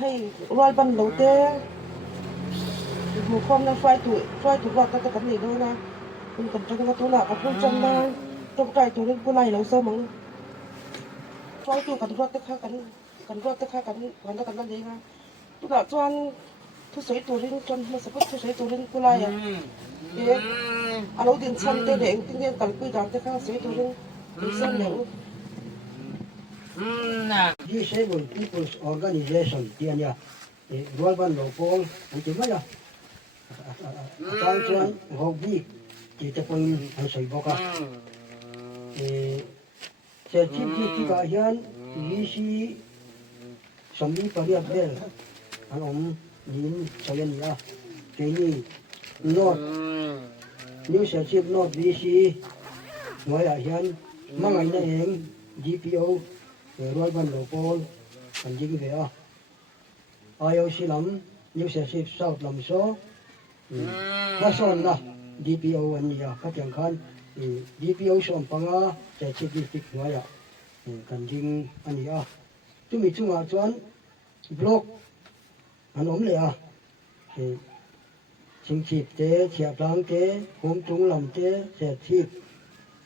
ให้รอยบันโลเต้หมู่คมนะไฟถูกว่าก็กันนี่ด้วยนะคุณกันจังก็ตัวหนักกับผู้จำได้ตรงใจตัวนี้ผู้ไล่เราเสมอไฟถูกกันรอดตะค่ากันรอดตะค่ากันวันตะกันนั่นเองนะตัวหนักจวนทุกสายตัวเล่นจนมาสักพักทุกสายตัวเล่นผู้ไล่อ่ะเอ๊ะเอาเราเดินชั้นเตะเด็กติ้งเดินกันคุยดังตะค่าสายตัวเล่นเส้นเหลวDisabled People's Organization tiania Ruaban Lopol Antimaya Atangchuan Hobby Kitapon ang Soiboka sa Chief Kahian Yisi Sambi Pariabel ang Nin Sayania Kini North New Chief North Yisi Noya Hian Mangay na eng GPO Ruaban Lopol ang jing vea ayaw silam New Chief South Lamso mason na DPO niya katyang kan DPO som panga sa Chief District Noya kan jing aniya tumitunga chuan block anom le a sing chief te chia tlang te hom tung lam te sa chief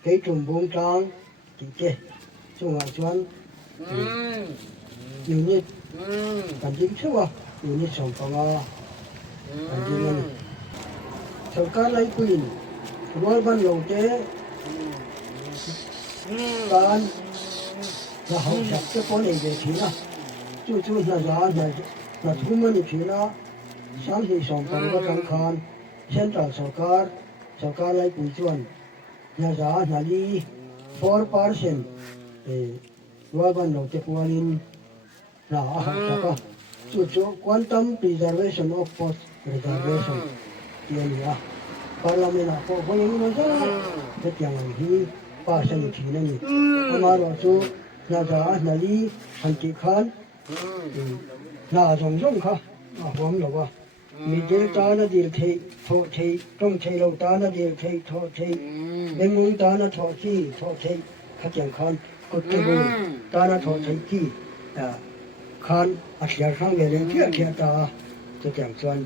cái trùng bông trắng thì chết chung ở chuan unit cần dính số à unit sống phong à cần dính anh sau cả lấy quyền rồi ban đầu thế ban là học tập cái con này về chuyện à chú là giá là thu mình chuyện à sáng thì sống phong có trắng khan hiện tại sau cả lấy quyền chuan nhà giá nhà đi 4% Ruaban Lopol na ahaka chuchu quantum preservation of post reservation tiania parliament ko boyong no sa ketyang hi pa sa ni thina ni amaro chu na ja na li hanti khan na jong jong kha hom lo wa mi je ta na dir thei tho thei tong thei lo ta na dir thei tho thei bengung ta na tho chi tho thei ketyang khan ko te bu ta na tho thei chi khan asyar sang le le thia ta ketyang chuan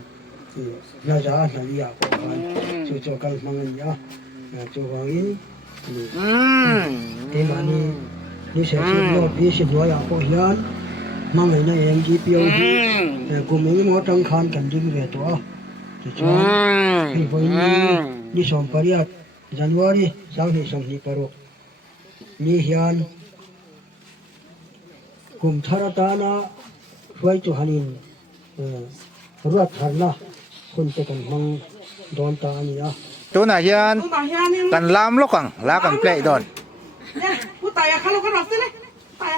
na ja na li ya ko khan chu chu kal mangan ya chu wangin te mani ni se chi no bi si no ya ko hian mangai na NGPO hi kumeng mo tang khan kan ding ve to chu chu hi voi ni som pariat January sang hi som ni paro ni hian kum tharata na huai chu hanin ruat tharna kun te kan mang don ta ania tu na hian kan lam lokang la kan play donผู้ตายอะเขาเราก็รอสิเลยตาย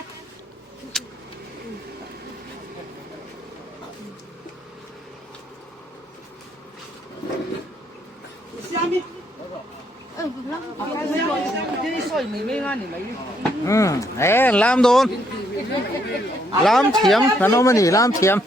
lam đồn lam thiếm là nó mà nhỉ lam thiếm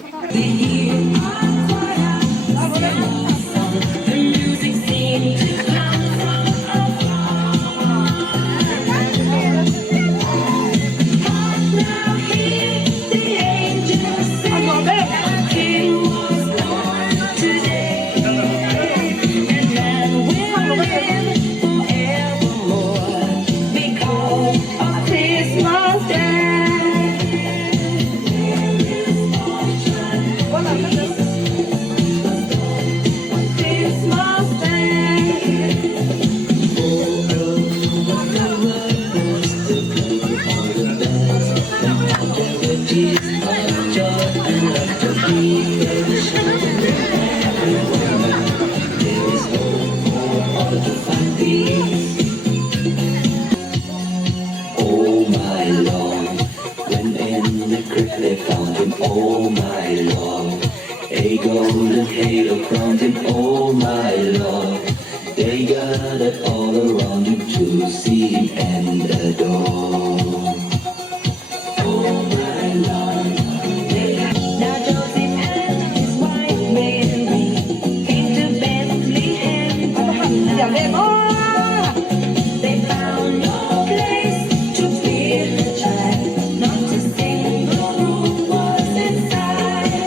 They found him, oh my Lord. A golden halo crowned him, oh my Lord. They gathered all around him to see him and adore. Oh my Lord. Now Joseph and his wife Mary came to Bethlehem. They found no place to feed the child, not a single room was inside.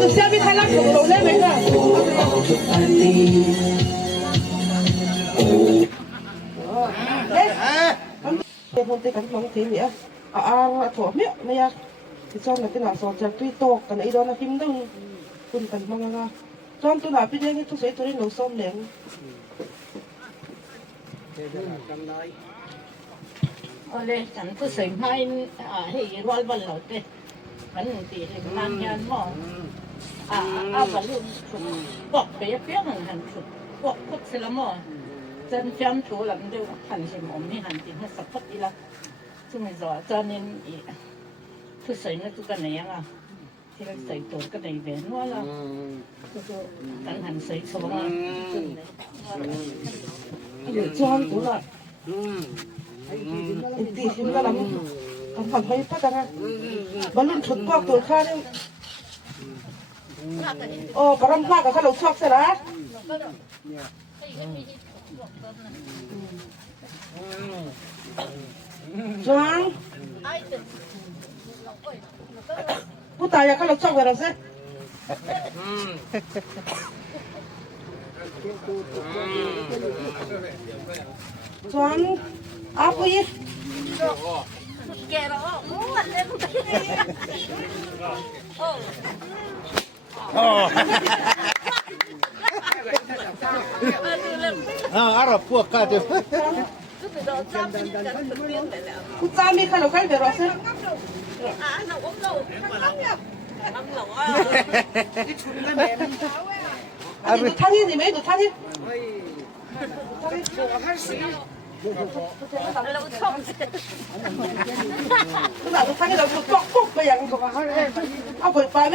จะเสียไม่ทันรักของเราได้ไหมล่ะ all to find me. Oh. เด็กคนตีกันมองทีเนี่ยถั่วเมียเนี่ยที่ซ้อนกันที่หน้าซ้อนจากที่โตกันไอ้โดนหิมดึงคุณกันมางาซ้อนตัวหน้าพี่เลี้ยงทุกเสียตัวนี้เราซ้อมเลี้ยง Oleh chẳng có sự mai thì rồi vẫn lột đi vẫn thì làm nhân mỏ vẫn luôn bọc bé bé hành sụp bọc cốt sẽ làm mỏ chân phim thủ làm đều hành gì mỏngนี่hành thì nó sắp phát đi là chúng mình rõ cho nên thứ sự nó cứ cái này à thì nó sự tổ cái này về nó là cái hành sự số là để cho cũng làตีชิมก็ลำทำให้พัฒนาบอลลูนชุดพวกตัวข้าเนี่ยโอ้กระรำพลาดกับข้าเราชอบใช่ไหมจังผู้ตายอยากข้าเราชอบกันเราสิจังอาปุย Arab pua ka tu.กูจามีข้าเราใกล้เดี๋ยวเราสิอันนี้ท่านี้สิไหมดูท่านี้เราท่านี้เราจะปอกปุ๊บไปอย่างนี้เอาไปไปไหม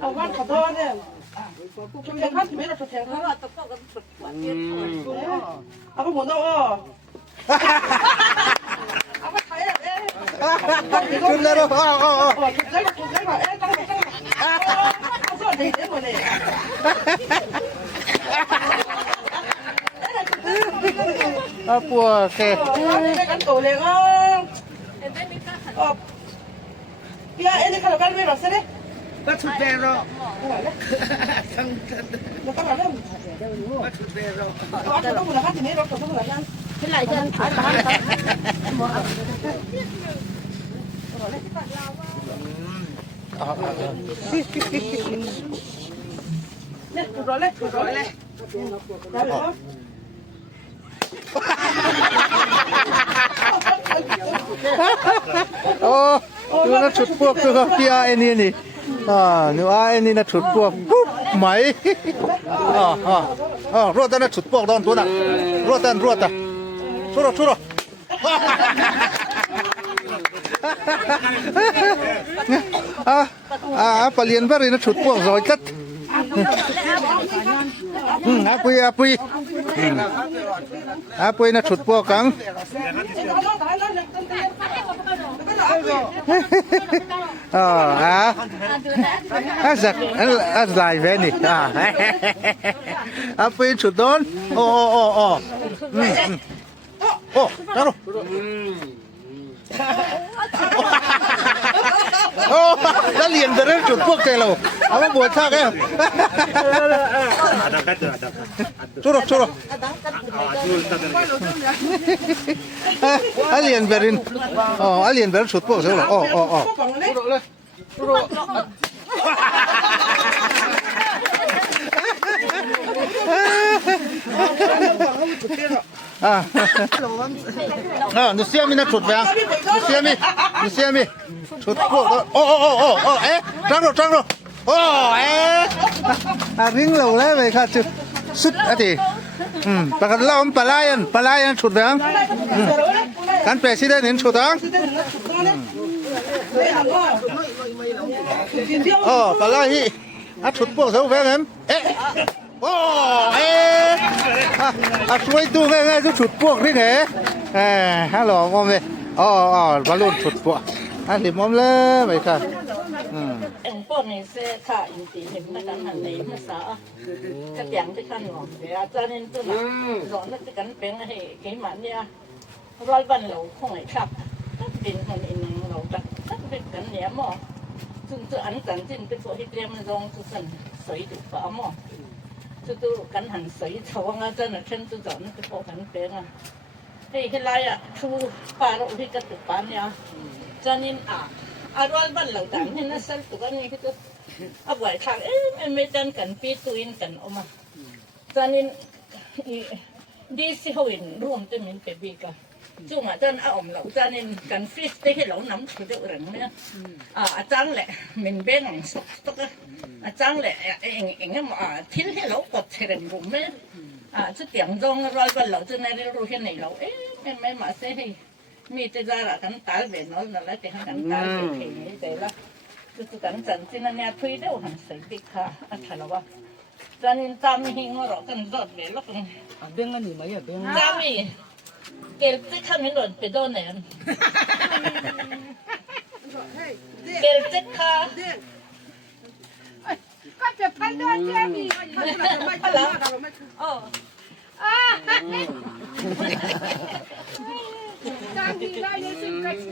เอาบ้านขอโทษเนี่ยชุดแขนข้าสิไหมเราชุดแขนข้าเอาไปหมุนเอาเอาไปไทยเอ๊ะ Kun le ro. Oh. ชุดเล็กเอ๊ะตั้งเอาส่วนดีเอ๊ะหมดเลย Pua ke. ไม่กันโตเลยพี่เอ๊ะนี่ข้าเรากันไม่หรอกสิเนี่ย ก็ชุดแดงรอ แล้วก็มาเริ่ม ก็ชุดแดงรอ เราต้องมูลค่าที่นี้เราต้องมูลค่า thế lại chânเนี่ยถูกร้อยเลยถูกร้อยเลยได้ไหมครับ Oh, tu na chut puak tu ka pia ani ni. Nu ani na chut puak. Mai. Ro ta na chut puak don tu na. Ro ta. Churo. Palian bari na chut puak rồi cắt. Apui na chut puak kang. Dài về nè. Apui chut don. Đó rồi. Đã liền về đấy chụp quốc kề lầu, ông buồn sao cái? Chú rồi. Đã liền về đi, đã liền về chụp quốc rồi. Nó xem mình nó chụp về, nó xem mi, chụp quốc đó, trăng rồi, ring lầu đấy vậy cả chứ, sút thì, bà cái lao bà lai chụp về, cán bè xí đây nên chụp đó, bà lai, chụp quốc đâu về em,ช่วยดูง่ายๆชุดพวกนี่ไงฮัลโหลมอมเลยบอลลูนชุดพวกลิมอมเลยไปค่ะ em bọn này sẽ thả in tí hình mà đang hành này mà sao cái tiếng cái khăn ngỏm để cho nên tôi là rõ nó cái cắn bén này cái mặn nha rồiวันเราคงไอ้ครับถ้าเป็นคนอีนังเราจะถ้าเป็นกันเนี้ยหมอ就安整进这个一点钟就是水就发嘛，就都跟很水草啊，真的天就找那个不很平啊。嘿，来呀，出发了，那个就搬呀，真的啊，罗班老大，那生ตัวนี้ก็เอาไว้ทางไม่ดันกันปีตัวอินกันออกมาจันนี้ดีสิเขาเห็นร่วมจะมีเปบีกันจู่มาจันเอาอมเราจันนี้กันฟรีสได้ให้เราน้ำคือเดือดเนี่ยอาจารย์แหละมันเบ่งสุกตุกอาจารย์แหละเองทิ้งให้เรากดเฉลี่ยบุ๋มเนี่ยจะเตียงจงร้อยวันเราจะในรู้แค่ไหนเราไม่มาเสียให้มีแต่จะละกันตาเบ็ดน้อยนั่นแหละแต่กันตาเบ็ดแค่นี้แต่ละ就讲真正那年推的很随的卡，看了吧？咱咱们听我了，跟热的了跟。啊，边个你们也边。咱们给这看民论别多年。给这卡。ก็จะพันด้วยแค่นี้哦啊当地来的是个钱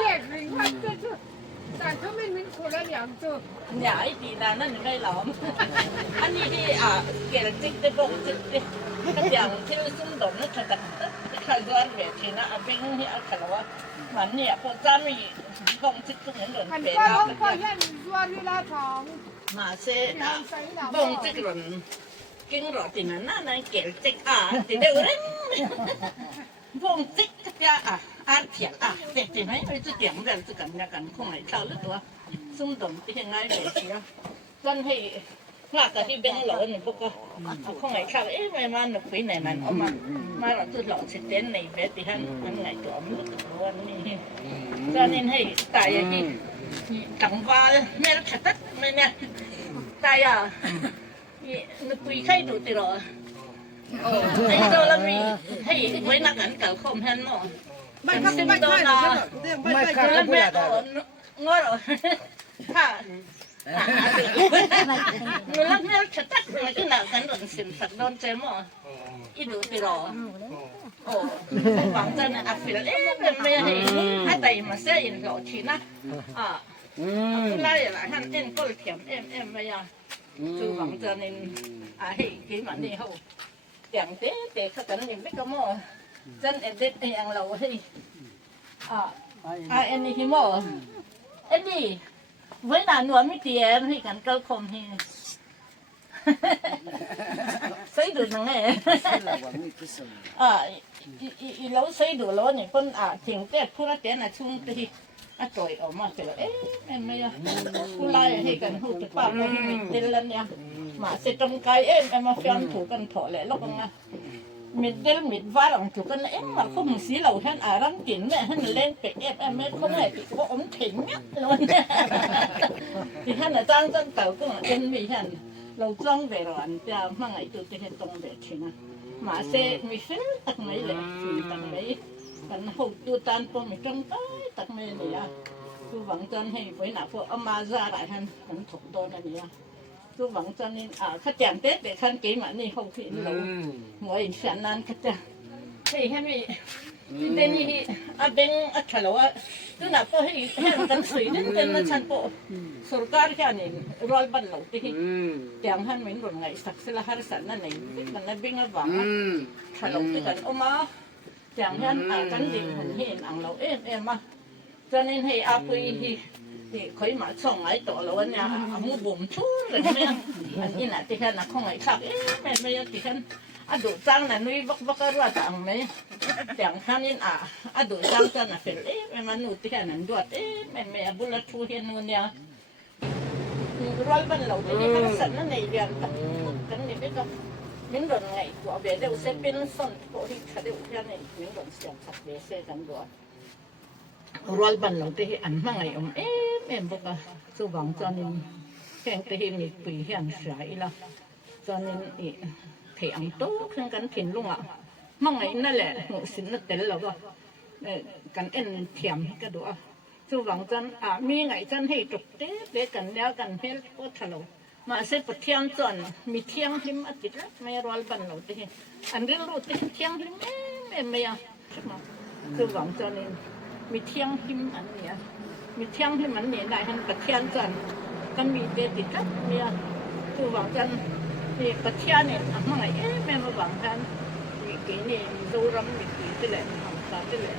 这人看这就但他们คนละอย่างตัวอย่าไอ้ปีนั้นนั่นไม่หลอมอันนี้ที่เกลจิกได้บอกจิกได้ก็อย่างที่ซุ่มดมนั่นขัดขัดย้อนแบบที่น่ะเป็นที่อักขระว่ามันเนี่ยพอจ้ามีบอกจิกตรงนั้นหล่น คัน เป็น ก็ แล้ว ก็ยันย้อนเวลาท้อง มาเซ่บอกจิกหล่นกินหลอดที่นั่นนั่นเกลจิกที่เดียวนั้นบอกจิกก็จะอาเถียงเด็กที่ไหนไม่จะเถียงแบบจะกันเนี่ยกันคงไหนเข้าหรือตัวซุ่มดมที่ยังไงแบบนี้จนให้หลักที่เป็นหล่อนี่พวกก็คงไหนเข้าไม่มาหนุกปีไหนมันออกมาเราจะหล่อสิเต้นในแบบที่ท่านมันไงตัวมันตัวนี้จนให้ตายที่กังวาลไม่รักขัดไม่เนี่ยตายนึกคุยใครดูติรอไอ้ตัวละมีให้ไว้นักกันเก่าคมแทนหมอไม่ครับไม่ค่อยนะไม่ค่อยไม่ได้งอค่ะเงินลักเงินชัดๆเลยก็หนักกันโดนสินสักโดนเจมออีดูติรอโอ้หวังจะนะอัฟฟิลเป็นไม่ให้ให้แต่มาเสียอินก็ทีนะไล่ละท่านเอ็นก็เถียมไม่ยังจูหวังจะนินให้กี่มันนี่เขาอย่างเด็กเขากันอย่างไม่ก็มอจันเด็กอย่างเราให้เอ็นนี่ฮิโมเอ็นนี่เวลาหนวดไม่เตียนให้กันเกลคมให้ใส่ดูนังไงอีเราใส่ดูแล้วเนี่ยคนถึงเด็กผู้ละเตียนชุ่มตีต่อยออกมาเสร็จไม่ผู้ไล่ให้กันหูจะป้าไม่ให้มีเต้นแล้วเนี่ยมาเสร็จตรงไกลมาฟันถูกันถอดเลยแล้วก็ไงมิดเดลมิดว่าหลังถูกกันมาเขาหงสีเหล่าท่านรังกินแม่ท่านเล่นเป็ดไม่เขาไม่ติดว่าอมถิ่นเนี่ยเลยที่ท่านจ้างจันเต่าก็เป็นมีท่านเราจ้องไปหลอนจะมั่งไอ้ตัวที่ตรงแบบนี้นะมาเสมีฟิลตักไม่เลยตักไม่กันหูตัวตันพอมีตรงไปตักไม่เลยคือหวังจันให้ไว้หน้าพวกเอามาซาได้ท่านมันถูกโดนอะไรคือหวังจันนี่ข้าแจงเต๊ะแต่ขั้นกี่มันนี่เขาขึ้นเราหัวอินสันนั้นข้าจะให้มีที่เดนี่เป็นอัจฉริยะตัวน่ะพอให้กันสวยนั่นเป็นชั้นโปสุรการแค่นี้รอลบันเราที่แจงท่านเหมือนรุ่นไงสักสิละหาสันนั่นนี่มันนั่นเป็นอะไรบ้างฉลองที่กันออกมาแจงท่านกันดิ่งเห็นอังเรามาจันนี่ให้อาปุยที่เคยมาส่งไอ้ตัวเราเนี่ยมูบุ่มชู้เลยเนี่ยอันนี้น่ะที่แค่น่ะคงไอ้ขับไม่ที่แค่ดูจังน่ะนุ้ยบักรัวจังไหมอย่างท่านนี่ดูจังจังน่ะเฟลมันนู่นที่แค่นั้นด้วยไม่บุลชูเห็นนู่นเนี่ยร้อยบันเราที่นี่สั่นนั่นในเรียนกันนี่ไม่ต้องมิ้นโดนไงตัวเบี้ยเดี๋ยวเซเป็นส่วนโคที่เขาเดี๋ยวแค่นี้มิ้นโดนเสียงขับเบี้ยเซกันด้วยร้อยบันเราที่อันมั่งไงบอกว่าสุวรรณจันนี่แข่งที่มีปีแห่งสายละจันนี่เถียงโต๊ะแข่งกันถิ่นลุงมั่งไงนั่นแหละหัวสินนั่นเต็มแล้วก็กันเถียมก็ดูสุวรรณจันมีไงจันให้จบเตะกันแล้วกันเพื่อก็ทะเลมาเสร็จปะเที่ยงจันมีเที่ยงหิมอาทิตย์ละไม่ร้อยบันเราที่อันเรื่องรู้ที่เที่ยงหิมไม่สุวรรณจันนี่มีเที่ยงหิมอันเนี้ย มีเที่ยงที่มันหนีได้หันประเทียนจันกันมีเดติกับเมียคือหวังจันนี่ประเทียนเนี่ยทำไงแม่มาหวังกันมีกี่นี่ดูรำมีกี่ที่แหละทำตาที่แหละ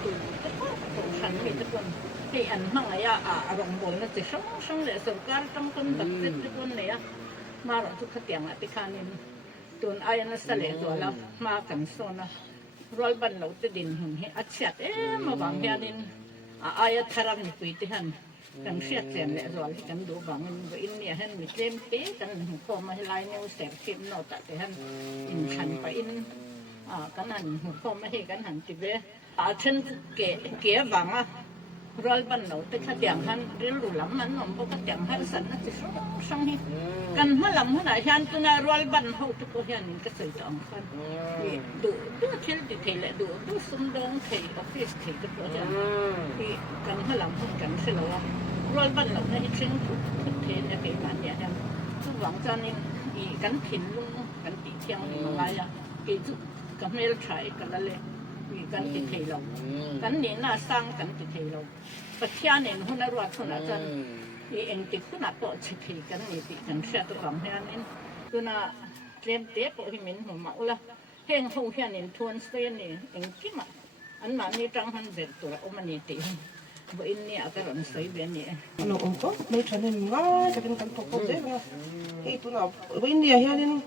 คือทุกคนฉันมีทุกคนที่อันมั่งไงอารมณ์บนนั่นจะช่างเลยสงการต้องคนแบบทุกคนเนี่ยมาเราทุกขเตียงอ่ะที่ขานินตัวไอ้นั่นเสลตัวแล้วมากันโซนนะร้อยบันเราจะดินหุ่นให้อัดเสียดมาหวังแค่ดินอายทารังนี่คุยที่หันกันเสียดเสียนแหละร้อยกันดูบางอินเนี่ยหันมีเต็มเป๊ะกันพอมาให้ลายนิ้วเสียบเข้มโนตัดที่หันอินขันไปอินกันหันพอมาให้กันหันจิเบฉันเก๋หวังร้อยบันเราแต่ขัดอย่างหันเรื่องหลุดล้ำมันหนุ่มพวกขัดอย่างหันสันนั่นจะช่างให้กันหันล้ำหันไหนหันตัวน่ะร้อยบันเขาทุกคนหันก็ใส่ตองกันดูเที่ยวดีเที่ยวดูสมดงเที่ยวออฟฟิศเที่ยวทุกคนหันกันหันล้ำหันกันเสร็จแล้วร้อยบันเราในเชิงทุกเที่ยวเนี่ยเป็นแบบนี้หันทุกหวังจานี่กันถิ่นลุงกันตีเที่ยงนี่มาไล่กี่จุดกันไม่ใช่กันละเลยมีกันติดเทลงกันเนี่ยน่าสร้างกันติดเทลงประเทศเนี่ยหุ่นรัวหุ่นอาจารย์อีเองติดหุ่นอาโปะติดเทกันนี่ติดกันเสียตัวความเฮียนี่ตัวน่ะเตรียมเตะโปะหิมินหัวเมาละเฮงหูเฮียนี่ทวนเส้นนี่เองกี่มาอันนั้นนี่จังหันเบ็ดตัวมันนี่ติบ่อินเนี่ยก็รันใส่เบียนนี่ano onko may chanin nga kakin kan to ko de nga ito na win dia hianin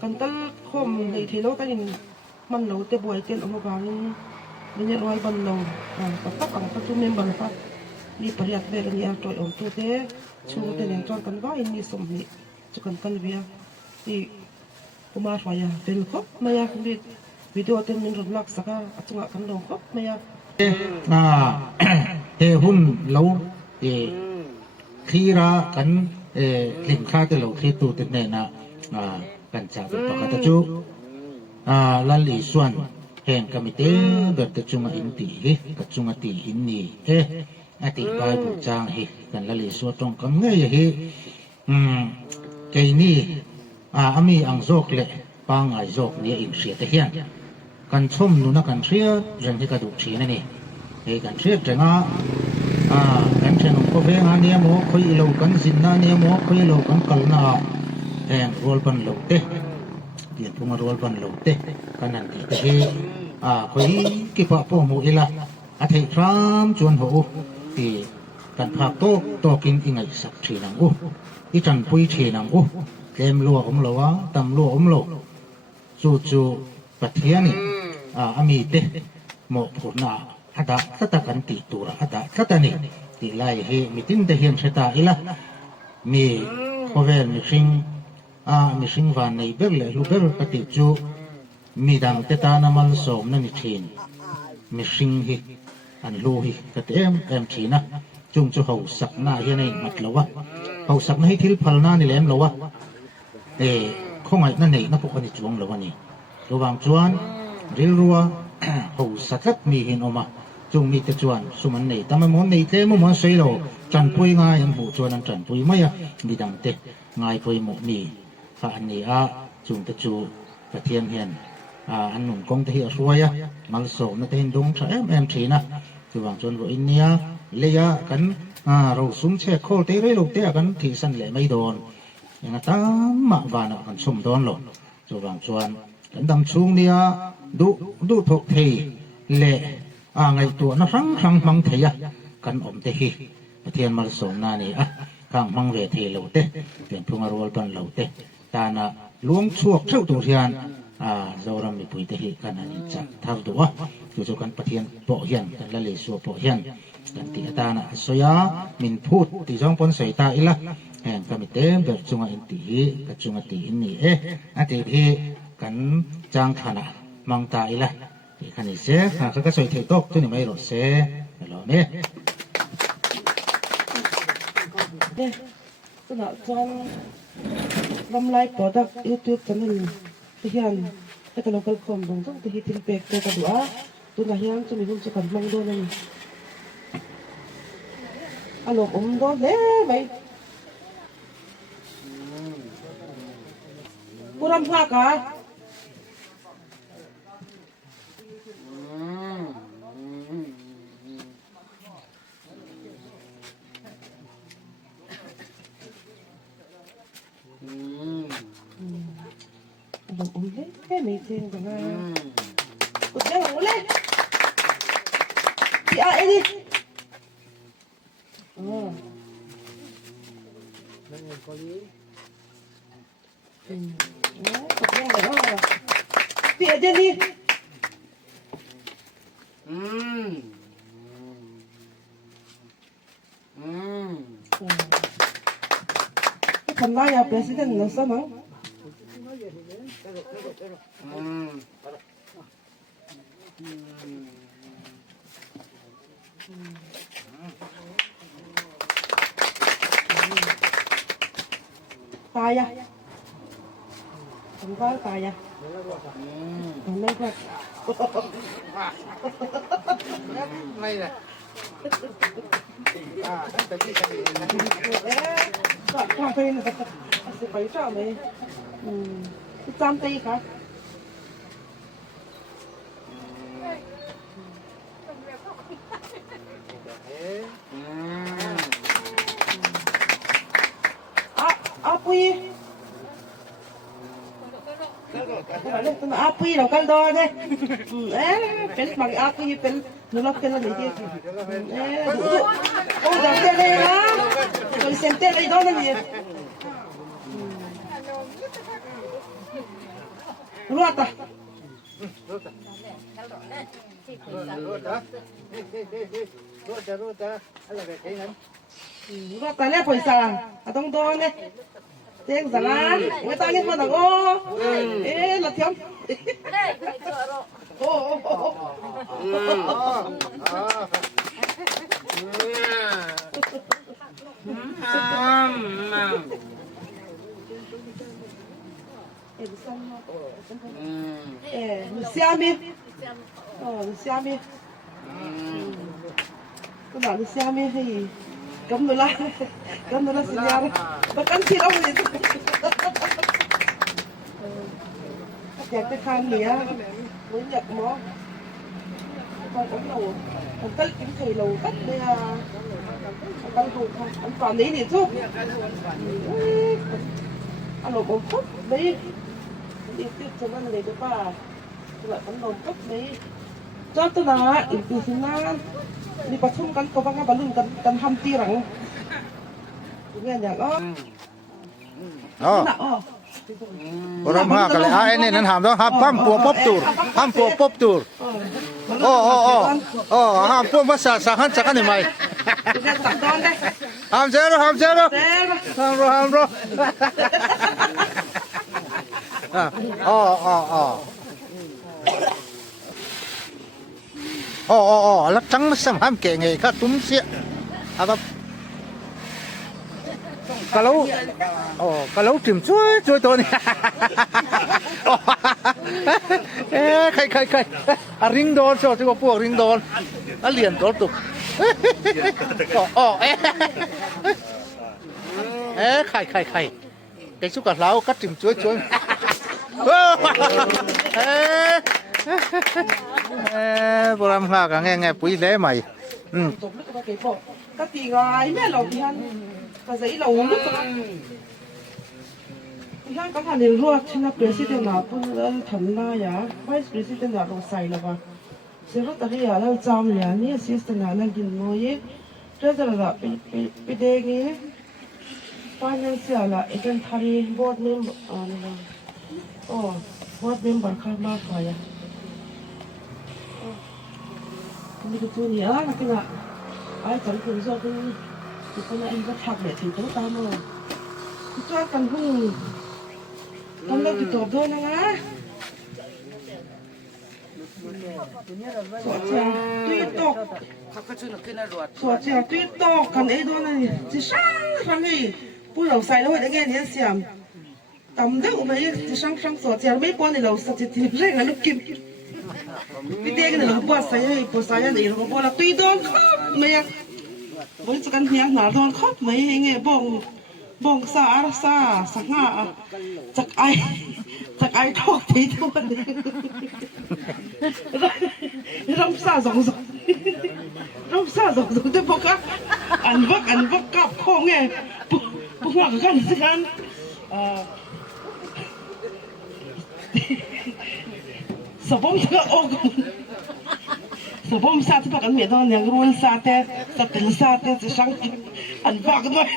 kan tal khom nei thelo kanin man lo te buai ten omo bangin minye roi ban lo tak ang ka tu member pa ni pariat be ni a toy on tu te chung te neng chon kan wa in ni som ni chu kan bia ti kuma swaya tel khop maya bi video ten min ron lak saka achunga kan lo khop mayaเฮหุ่นเราขี้รากันลิมค่าแต่เราขี้ตูติดเนี่ยนะกันจากเป็นปกติจุลัลลีส่วนแห่งกรรมเตเบิดกระจุงอินตีกระจุงตีอินนี่อติบายบุจางกันลัลลีส่วนตรงกันเงยเกนี่อามีอังโจกเละปางไอโจกเนี่ยอินเสียแต่เฮียนกันชมนุนักกันเชียเรื่องที่กระดูกชีนั่นนี่กันเชียจังกันเชียนก็เวงานเนี่ยโมคุยโลกันสินนาเนี่ยโมคุยโลกันกัลนาแห่งโรลปันโลเตเดียนพุ่งโรลปันโลเตกันนั่นที่แต่คุยกี่ปะพ่อโมอิละอาทิตย์ครามจวนหูที่กันพักโตกินอิงไอสักทีนังอีจันปุยทีนังเกมลัวลัวตำลัวลัวจู่ปะเทียนี่มีเตโมผลนาฮัดสัตกันติตัวฮัดสัตนี่ติไลมีตินเทียนเสตาอิละมีพอเวลมีชิงวันในเบลลูเบลปฏิจูมีดังเตตานามัลสมนั่นชินมีชิงอันลูกเตมชีนะจุงจะเขาสักหน้าเฮียนี่มัดละวะเขาสักให้ทิลพัลนานี่แหลมละวะคงไอ้นั่นนี่นับพวกนี้จวงละวะนี่ระหว่างจวนริลรัวเขาสักมีหินออกมาจงมีแต่จวนสุมันนี่แต่มันมันนี่เต้มันมันสวยโลจันปุยง่ายยังหูจวนจันปุยไม่อะมีดังเตง่ายปุยหมกมีข้าอันนี้จงแต่จูกระเทียมเห็นอันหนุ่มกงตะเหี่ยวสวยอะมัลโซนั่นเองดงใช้ทีนะคือวางจวนว่าอินเนียเลยกันเราสุ่มเช็คโคเตะเลยลูกเตะกันที่สันเลยไม่โดนอย่างนั้นตามมาวานกันสุ่มโดนหรอกคือวางจวนกันดำชุ่งเนี่ยดูทกทีเละไงตัวนั่งขังมังเทียกันอมเตหีเทียนมาส่งนานี่ขังมังเวทีเหลาเตเทียนพุ่งอรวลปันเหลาเตตานะล้วงชั่วเท่าตัวเทียนเรารำมีปุยเตหีกันอันนี้จักท้าตัวจู่ๆกันปะเทียนโปะเฮียนกันละเลสัวโปะเฮียนกันตีตานะสยามินพูดตีจ้องปนใส่ตาอีละแห่งกมิเต็มแบบจุงอินตีกับจุงตีอินนี่อันตีพีกันจางขนามังตาอีละที่ขันนี้เสียข้าก็สวยเทตกตัวนี้ไม่รอดเสียหรอเนี่ยสนับสนุนลำไส้โปรดักต์ยูทูบช anel ที่เฮียนแต่ก็เราก็คอมตรงต้องที่ทิ้งเป็กตัวกระดูกตัวนั้นเฮียนจะมีหุ่นจะกันมองโดนนี่อารมณ์โดนเล่ไหมผู้รำพากะ lồng ống đấy cái này trên cái này tụt cái lồng lên chị ai đi tụt cái này đó chị ở trên đi cái phần này à president nó sao mà tài à không có tài à không lấy qua May là tại vì cà phê này sẽ phải cho mày trăm tỷ cả api api đâu kan do deh pel bagi api pel nulak pel lagi oh dah tele ya kalau sente lagi do lagi luat ah luat tanya paisa atong do ne tiếng giả người ta như con thằng ô ê là thiếu Luciami Luciami tôi bảo Luciami thì cấm nữa là xin nhau nó cắn thịt ông gì kẹt cái khăn mía mới nhập nó còn có lầu còn tất cái thời lầu tất đây là đang đủ không anh còn đấy thì giúp anh lầu một phút đấy đi tiếp cho nó này được ba lại vẫn lầu cấp đấy cho tôi là itu sini di pasung kan kau bangga balun kan hampir orang nghe nhạc đó Orang mah kalau ini nan ham dong ham pop tour ham pop masa sahan ni mai ham zero lắc trắng mất sầm ham kệ nghề khác túm xịa kalau chìm chuối tôi này khai ring đòn cho tôi có buộc ring đòn liền tốt tục khai cái chút cả lão cắt chìm chuối bộ làm hoa cả nghe quý lẽ mày các tỷ ngài mẹ lầu thì ăn cái giấy lầu nước thì ăn các hàng đều ruột trên là president nào cũng thầm na ya vice president nào cũng sai là ba sẽ rất là ya là chăm ya ni assistant nào là gìn ngồi treasurer là bị đề nghị financial là agent thari board member board member khác mà phải yaนี่ก็ตัวนี้นะพี่นะไอ้จังคุณชอบคุณคนนั้นก็ทักแบบถึงต้องตามมาคุณชอบกันคุณกันแล้วติดต่อด้วยนะสวัสดีตุ้ยตกสวัสดีตุ้ยตกกันไอ้ด้วยนะจะช่างไอ้ผู้เราใส่แล้วไอ้เงี้ยเนี่ยเสียมตำเด้อไปจะช่างสวัสดีไม่ป้อนในเราสักทีเรื่องนั้นลูกกิมพี่เด็กเนี่ยเราปวดใส่ปวดใส่ยันเองเราปวดเราตีโดนครอบไม่ยังบริษัทเฮียหนาโดนครอบไม่เงี้ยบ่งสาสักหน้าจากไอทอกทีทุกวันรำซาสองแต่พวกอันวักกับโค้งไงพวกหัวกันสิกัน Sebelum tak sebelum saat itu kan medan yang ruang saatnya setel saatnya sesang anbag mah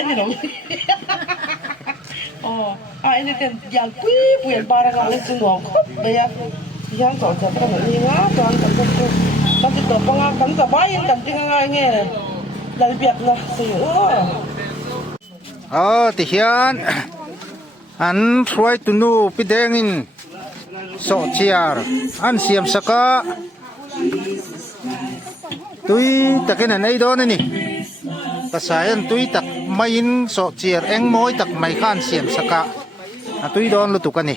ini dong oh ini kan yang punya barang lain semua ya yang soal kan ini kan tapi tu pengakan kebayang kan tinggal nge dari pihak lah oh tihian an try to know pidengin so chiar an siam saka tui takin an ai don ni kasayan tui tak main so chiar eng moi tak mai khan siam saka tui don lu tukan ni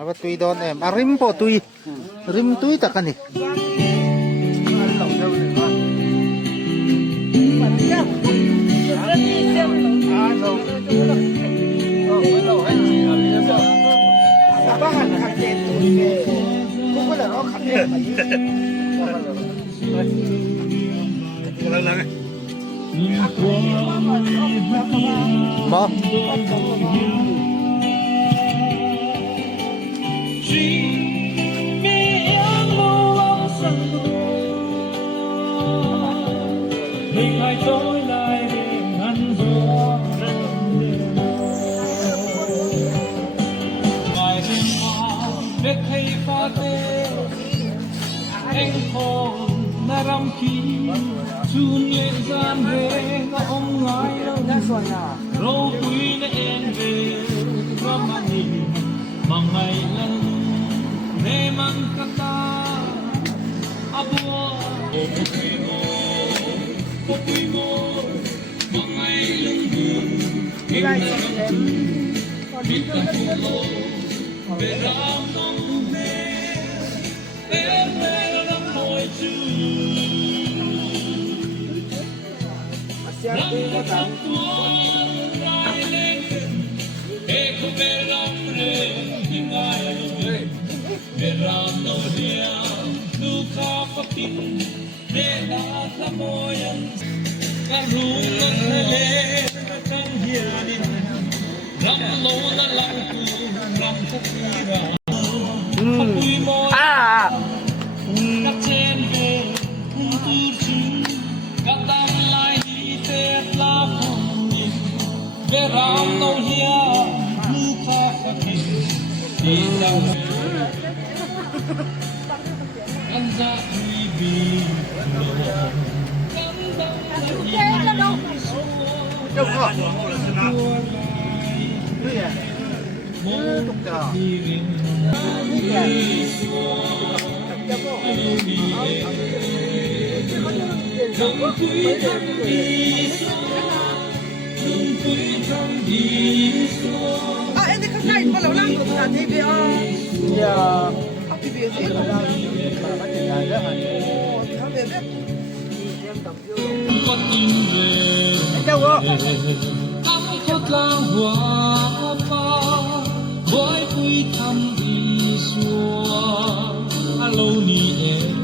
apa tui don em arim po tui rim tui takan ni Mo. ini kan kain kalau langsung ke TV ya TV sih Hãy subscribe cho kênh Ghiền Mì Gõ để không bỏ lỡ